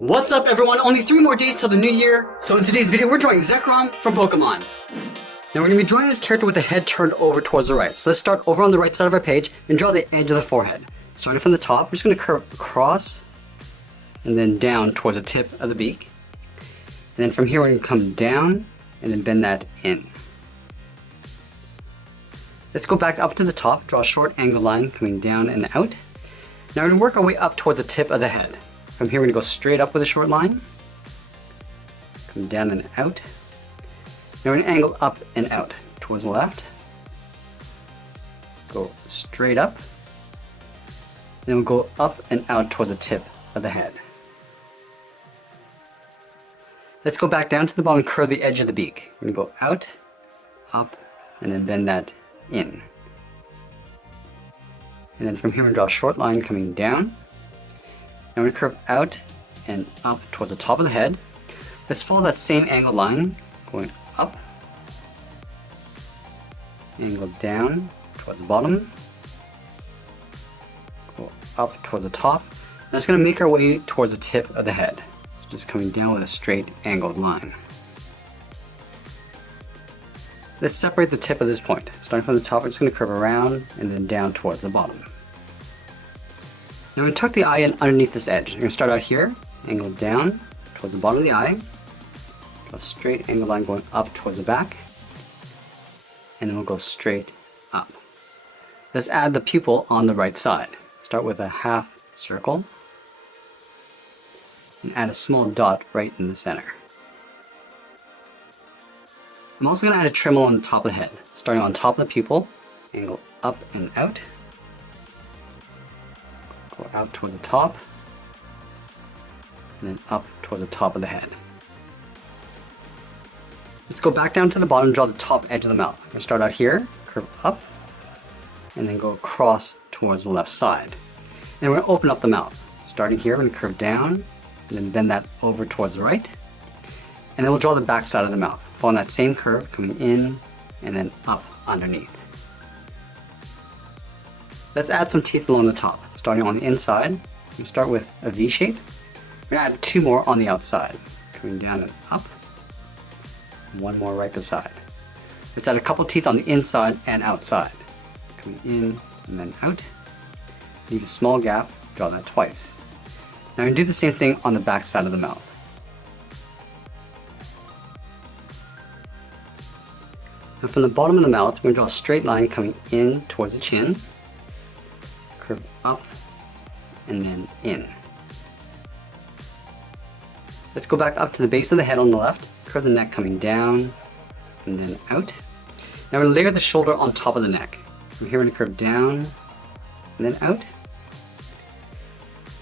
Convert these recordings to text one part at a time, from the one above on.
What's up everyone? Only 3 more days till the new year, so in today's video we're drawing Zekrom from Pokemon. Now we're going to be drawing this character with the head turned over towards the right. So let's start over on the right side of our page and draw the edge of the forehead. Starting from the top, we're just going to curve across and then down towards the tip of the beak. And then from here we're going to come down and then bend that in. Let's go back up to the top, draw a short angled line coming down and out. Now we're going to work our way up toward the tip of the head. From here we're going to go straight up with a short line, come down and out. Now we're going to angle up and out towards the left, go straight up, then we'll go up and out towards the tip of the head. Let's go back down to the bottom and curve the edge of the beak. We're going to go out, up, and then bend that in. And then from here we'll draw a short line coming down. Now we're going to curve out and up towards the top of the head. Let's follow that same angled line, going up, angle down towards the bottom, go up towards the top. Now it's going to make our way towards the tip of the head, just coming down with a straight angled line. Let's separate the tip of this point. Starting from the top, we're just going to curve around and then down towards the bottom. Now we're going to tuck the eye in underneath this edge. We're going to start out here, angle down towards the bottom of the eye, draw a straight angled line going up towards the back, and then we'll go straight up. Let's add the pupil on the right side. Start with a half circle, and add a small dot right in the center. I'm also going to add a trim on the top of the head. Starting on top of the pupil, angle up and out, go out towards the top, and then up towards the top of the head. Let's go back down to the bottom and draw the top edge of the mouth. We're going to start out here, curve up, and then go across towards the left side. And we're going to open up the mouth. Starting here, we're going to curve down, and then bend that over towards the right. And then we'll draw the back side of the mouth, following that same curve, coming in, and then up underneath. Let's add some teeth along the top. Starting on the inside, we start with a V shape. We're going to add 2 more on the outside, coming down and up, and 1 more right beside. Let's add a couple teeth on the inside and outside, coming in and then out. Leave a small gap, draw that twice. Now we're going to do the same thing on the back side of the mouth. Now from the bottom of the mouth, we're going to draw a straight line coming in towards the chin, curve up, and then in. Let's go back up to the base of the head on the left, curve the neck coming down, and then out. Now we're going to layer the shoulder on top of the neck. From here we're going to curve down, and then out,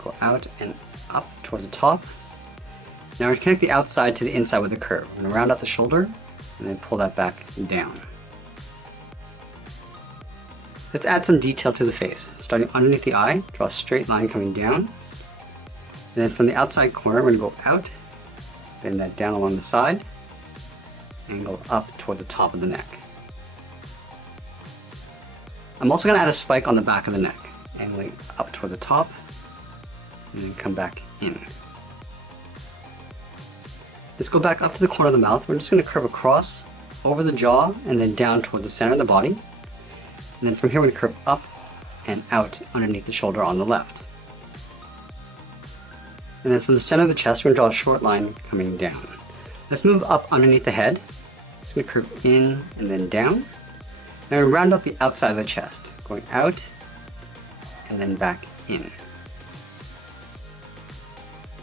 go out and up towards the top. Now we're going to connect the outside to the inside with a curve. We're going to round out the shoulder, and then pull that back down. Let's add some detail to the face. Starting underneath the eye, draw a straight line coming down. And then from the outside corner, we're going to go out, bend that down along the side, angle up toward the top of the neck. I'm also going to add a spike on the back of the neck, angling up toward the top, and then come back in. Let's go back up to the corner of the mouth. We're just going to curve across, over the jaw, and then down towards the center of the body. And then from here we're going to curve up and out underneath the shoulder on the left. And then from the center of the chest, we're going to draw a short line coming down. Let's move up underneath the head. Just going to curve in and then down. Now we round up the outside of the chest, going out and then back in.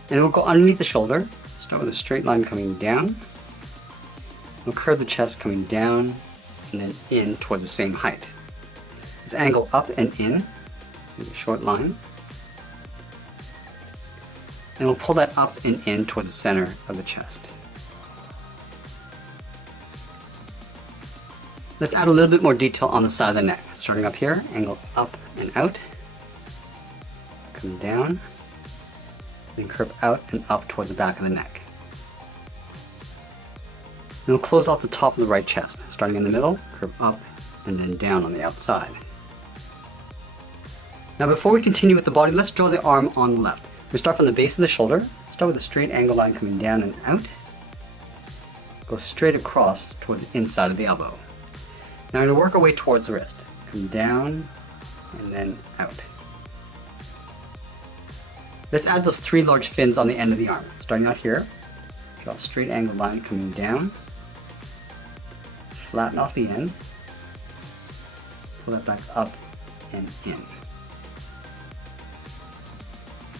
And we'll go underneath the shoulder. Start with a straight line coming down. We'll curve the chest coming down and then in towards the same height. Let's angle up and in with a short line. And we'll pull that up and in towards the center of the chest. Let's add a little bit more detail on the side of the neck. Starting up here, angle up and out. Come down. Then curve out and up towards the back of the neck. And we'll close off the top of the right chest, starting in the middle, curve up, and then down on the outside. Now before we continue with the body, let's draw the arm on the left. We start from the base of the shoulder, Start with a straight angle line coming down and out. Go straight across towards the inside of the elbow. Now I'm going to work our way towards the wrist. Come down and then out. Let's add those 3 large fins on the end of the arm. Starting out here, draw a straight angle line coming down, flatten off the end, pull that back up and in.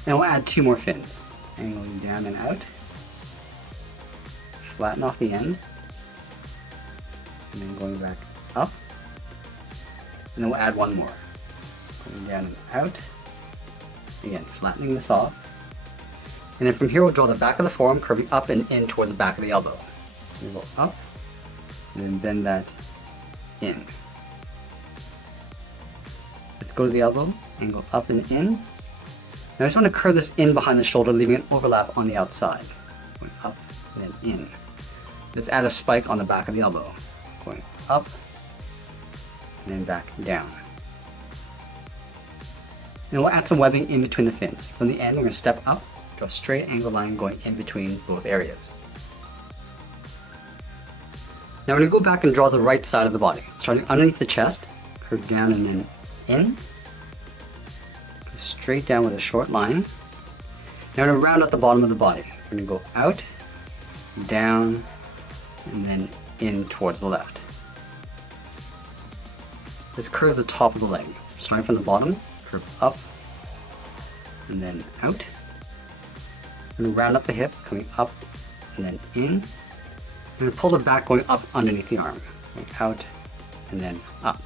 Now we'll add 2 more fins. Angling down and out, flatten off the end, and then going back up, and then we'll add 1 more. Going down and out, again flattening this off, and then from here we'll draw the back of the forearm curving up and in towards the back of the elbow. So we'll go up, and then bend that in. Let's go to the elbow, angle up and in. Now I just want to curve this in behind the shoulder, leaving an overlap on the outside. Going up and then in. Let's add a spike on the back of the elbow. Going up and then back down. And we'll add some webbing in between the fins. From the end, we're going to step up, draw a straight angle line going in between both areas. Now we're going to go back and draw the right side of the body. Starting underneath the chest, curve down and then in. Straight down with a short line. Now we're going to round out the bottom of the body. We're going to go out, down, and then in towards the left. Let's curve the top of the leg. Starting from the bottom, curve up, and then out. We're going to round up the hip, coming up, and then in. We're going to pull the back going up underneath the arm. Going out, and then up.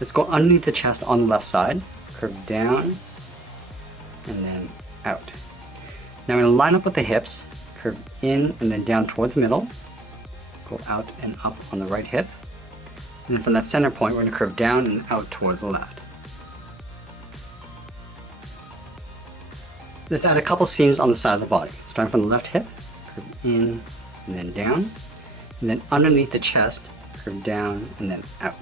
Let's go underneath the chest on the left side, curve down, and then out. Now we're going to line up with the hips, curve in and then down towards the middle, go out and up on the right hip, and then from that center point we're going to curve down and out towards the left. Let's add a couple seams on the side of the body. Starting from the left hip, curve in and then down, and then underneath the chest, curve down and then out.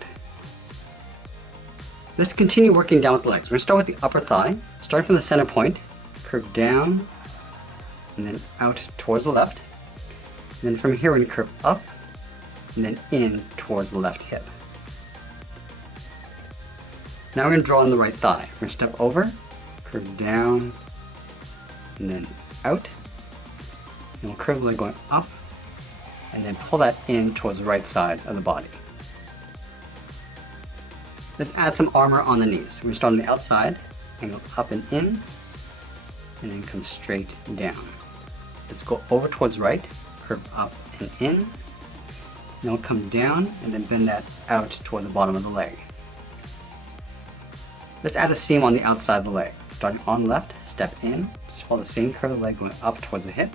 Let's continue working down with the legs. We're going to start with the upper thigh. Starting from the center point, curve down and then out towards the left. And then from here we're going to curve up and then in towards the left hip. Now we're going to draw on the right thigh. We're going to step over, curve down and then out. And we'll curve the leg going up and then pull that in towards the right side of the body. Let's add some armor on the knees. We're going to start on the outside, angle up and in, and then come straight down. Let's go over towards right, curve up and in, and then we'll come down and then bend that out towards the bottom of the leg. Let's add a seam on the outside of the leg. Starting on the left, step in, just follow the same curve of the leg going up towards the hip,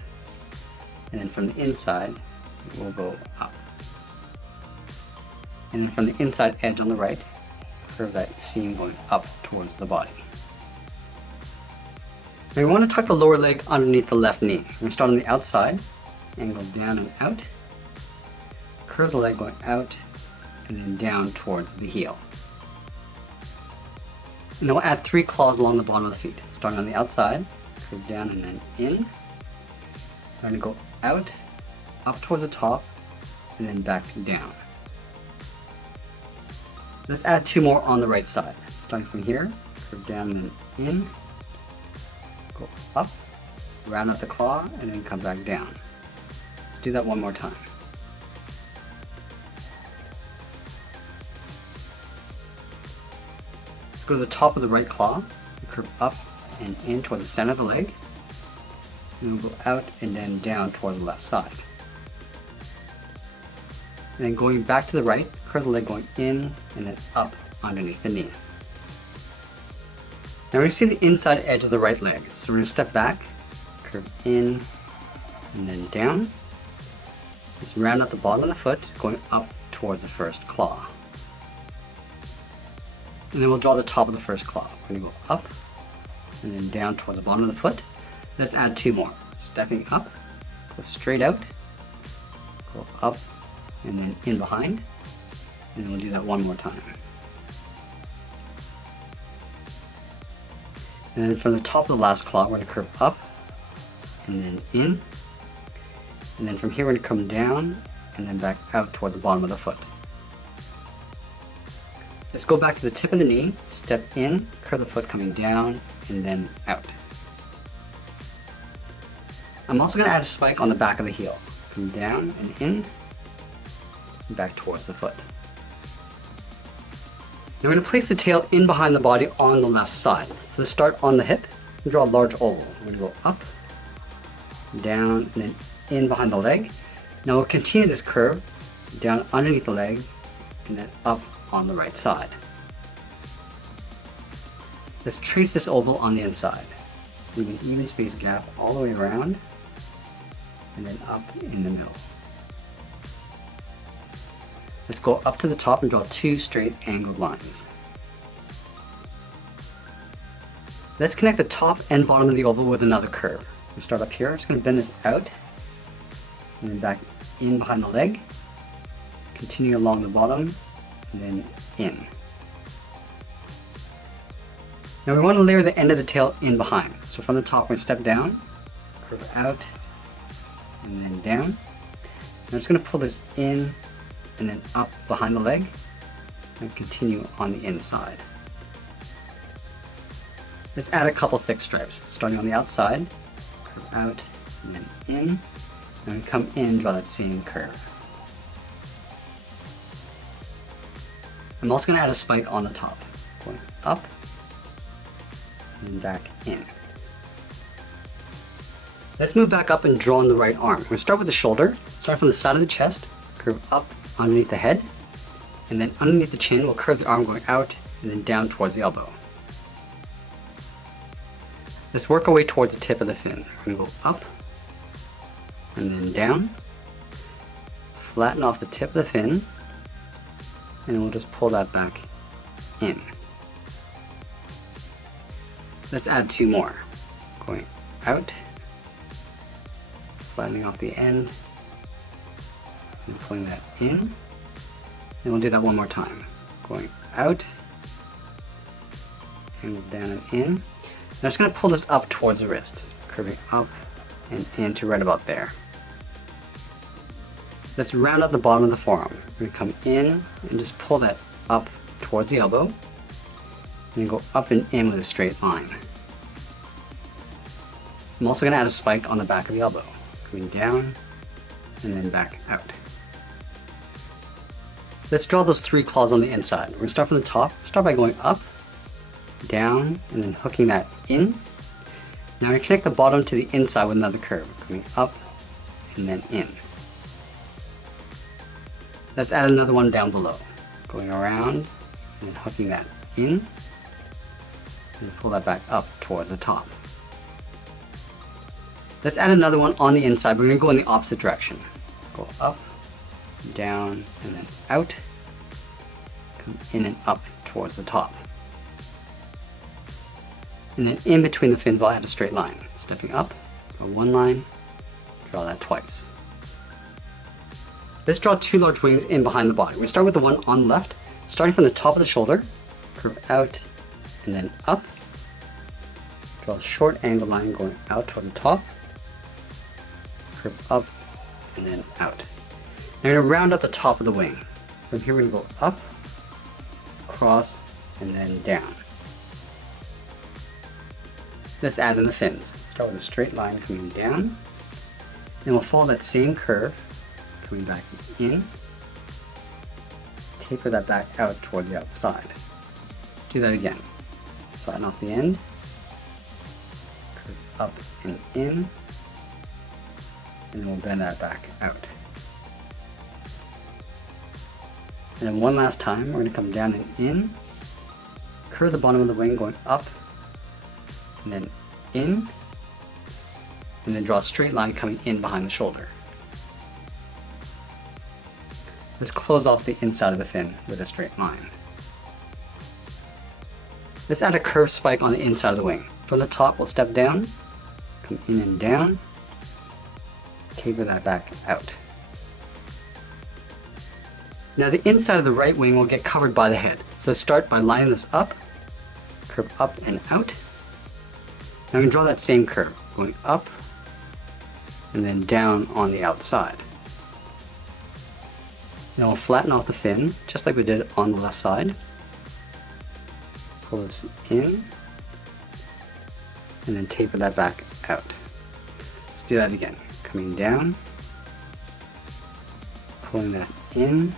and then from the inside, we'll go up. And then from the inside edge on the right, curve that seam going up towards the body. Now we want to tuck the lower leg underneath the left knee. We're going to start on the outside, angle down and out, curve the leg going out, and then down towards the heel. And then we'll add 3 claws along the bottom of the feet. Starting on the outside, curve down and then in. We're going to go out, up towards the top, and then back down. Let's add 2 more on the right side. Starting from here, curve down and then in, go up, round out the claw, and then come back down. Let's do that one more time. Let's go to the top of the right claw, curve up and in towards the center of the leg, and we'll go out and then down toward the left side. And then going back to the right, curve the leg going in and then up underneath the knee. Now we're going to see the inside edge of the right leg. So we're going to step back, curve in and then down. Let's round out the bottom of the foot, going up towards the first claw. And then we'll draw the top of the first claw. We're going to go up and then down towards the bottom of the foot. Let's add 2 more. Stepping up, go straight out, go up and then in behind, and we'll do that one more time. And then from the top of the last claw, we're going to curve up and then in. And then from here, we're going to come down and then back out towards the bottom of the foot. Let's go back to the tip of the knee, step in, curve the foot coming down and then out. I'm also going to add a spike on the back of the heel. Come down and in, and back towards the foot. Now we're going to place the tail in behind the body on the left side. So let's start on the hip and draw a large oval. We're going to go up, down, and then in behind the leg. Now we'll continue this curve down underneath the leg and then up on the right side. Let's trace this oval on the inside. Leave an even space gap all the way around and then up in the middle. Let's go up to the top and draw two straight angled lines. Let's connect the top and bottom of the oval with another curve. We start up here, I'm just going to bend this out and then back in behind the leg, continue along the bottom and then in. Now we want to layer the end of the tail in behind. So from the top, we're going to step down, curve out, and then down. I'm just going to pull this in and then up behind the leg and continue on the inside. Let's add a couple thick stripes, starting on the outside, curve out, and then in, and we come in, draw that same curve. I'm also going to add a spike on the top, going up and back in. Let's move back up and draw on the right arm. We're going to start with the shoulder, start from the side of the chest, curve up underneath the head, and then underneath the chin we'll curve the arm going out and then down towards the elbow. Let's work our way towards the tip of the fin. We're going to go up and then down, flatten off the tip of the fin, and then we'll just pull that back in. Let's add two more. Going out, flattening off the end, and pulling that in. And we'll do that one more time. Going out, and down and in. And I'm just going to pull this up towards the wrist, curving up and into right about there. Let's round out the bottom of the forearm. We're going to come in and just pull that up towards the elbow, and go up and in with a straight line. I'm also going to add a spike on the back of the elbow, coming down and then back out. Let's draw those three claws on the inside. We're going to start from the top, start by going up, down, and then hooking that in. Now we're going to connect the bottom to the inside with another curve, coming up and then in. Let's add another one down below, going around and then hooking that in, and pull that back up towards the top. Let's add another one on the inside. We're going to go in the opposite direction. Go up, down, and then out, come in and up towards the top. And then in between the fins, we'll add a straight line. Stepping up, go one line, draw that twice. Let's draw two large wings in behind the body. We start with the one on the left, starting from the top of the shoulder, curve out, and then up. Draw a short angle line going out toward the top, curve up, and then out. Now we're going to round out the top of the wing. From here we're going to go up, across, and then down. Let's add in the fins. Start with a straight line coming down, and we'll follow that same curve, coming back in, taper that back out toward the outside. Do that again. Flatten off the end, curve up and in, and then we'll bend that back out. And then one last time, we're going to come down and in, curve the bottom of the wing going up, and then in, and then draw a straight line coming in behind the shoulder. Let's close off the inside of the fin with a straight line. Let's add a curved spike on the inside of the wing. From the top, we'll step down, come in and down, taper that back out. Now the inside of the right wing will get covered by the head. So let's start by lining this up, curve up and out, Now I'm going to draw that same curve, going up and then down on the outside. Now we'll flatten off the fin, just like we did on the left side. Pull this in, and then taper that back out. Let's do that again. Coming down, pulling that in,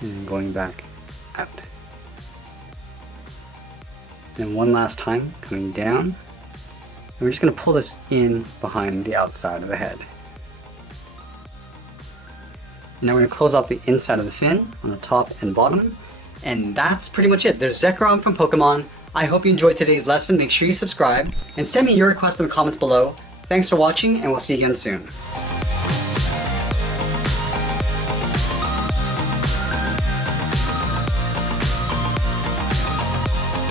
and then going back out. Then one last time, coming down, and we're just going to pull this in behind the outside of the head. Now we're going to close off the inside of the fin on the top and bottom. And that's pretty much it. There's Zekrom from Pokemon. I hope you enjoyed today's lesson. Make sure you subscribe and send me your requests in the comments below. Thanks for watching, and we'll see you again soon.